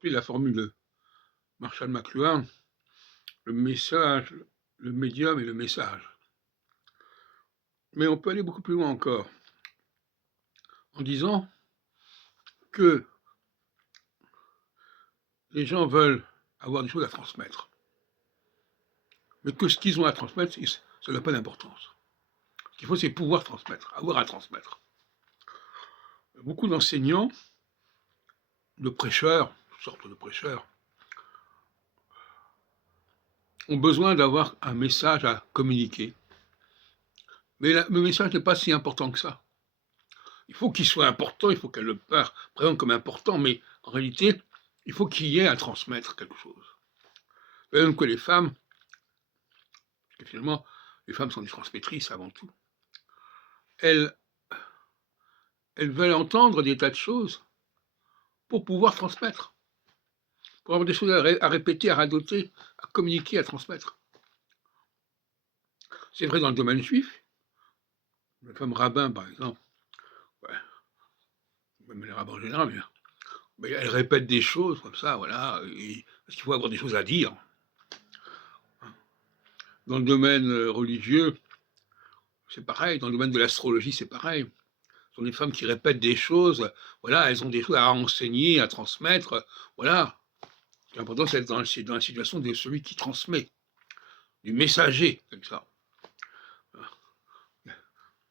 puis la formule de Marshall McLuhan, le message, le médium et le message. Mais on peut aller beaucoup plus loin encore, en disant que les gens veulent avoir des choses à transmettre, mais que ce qu'ils ont à transmettre, ça n'a pas d'importance. Ce qu'il faut, c'est pouvoir transmettre, avoir à transmettre. Beaucoup d'enseignants, de prêcheurs, toutes sortes de prêcheurs, ont besoin d'avoir un message à communiquer. Mais le message n'est pas si important que ça. Il faut qu'il soit important, il faut qu'elle le présente comme important, mais en réalité, il faut qu'il y ait à transmettre quelque chose. Même que les femmes, parce que finalement, les femmes sont des transmettrices avant tout, elles veulent entendre des tas de choses pour pouvoir transmettre, pour avoir des choses à répéter, à radoter, à communiquer, à transmettre. C'est vrai dans le domaine juif, les femmes rabbins par exemple, ouais, même les rabbins en général, mais elles répètent des choses comme ça, voilà, parce qu'il faut avoir des choses à dire. Dans le domaine religieux, c'est pareil, dans le domaine de l'astrologie, c'est pareil. Ce sont des femmes qui répètent des choses, voilà, elles ont des choses à enseigner, à transmettre, voilà. Ce qui est important, c'est d'être dans la situation de celui qui transmet, du messager, comme ça.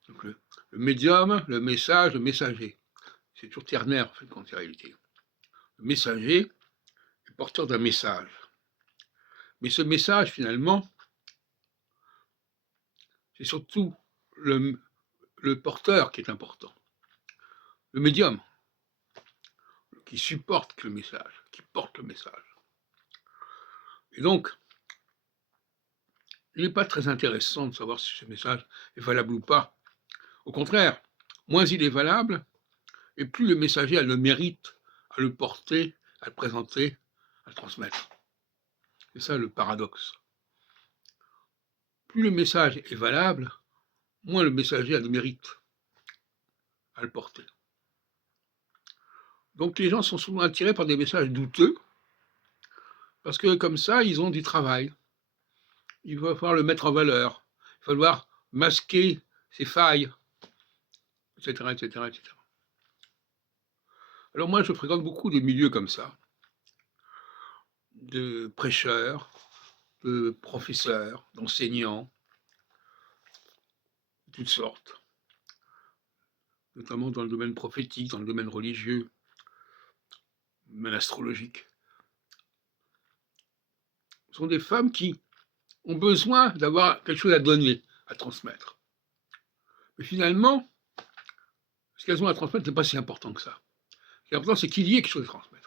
Donc le médium, le message, le messager. C'est toujours ternaire, en fait, en réalité. Le messager est porteur d'un message. Mais ce message, finalement, c'est surtout le porteur qui est important. Le médium, qui supporte le message, qui porte le message. Et donc, il n'est pas très intéressant de savoir si ce message est valable ou pas. Au contraire, moins il est valable, et plus le messager a le mérite à le porter, à le présenter, à le transmettre. C'est ça le paradoxe. Plus le message est valable, moins le messager a le mérite à le porter. Donc les gens sont souvent attirés par des messages douteux, parce que comme ça, ils ont du travail. Il va falloir le mettre en valeur. Il va falloir masquer ses failles, etc., etc., etc. Alors moi, je fréquente beaucoup de milieux comme ça, de prêcheurs, de professeurs, d'enseignants, de toutes sortes, notamment dans le domaine prophétique, dans le domaine religieux, le domaine astrologique. Ce sont des femmes qui ont besoin d'avoir quelque chose à donner, à transmettre. Mais finalement, ce qu'elles ont à transmettre n'est pas si important que ça. Ce qui est important, c'est qu'il y ait quelque chose à transmettre.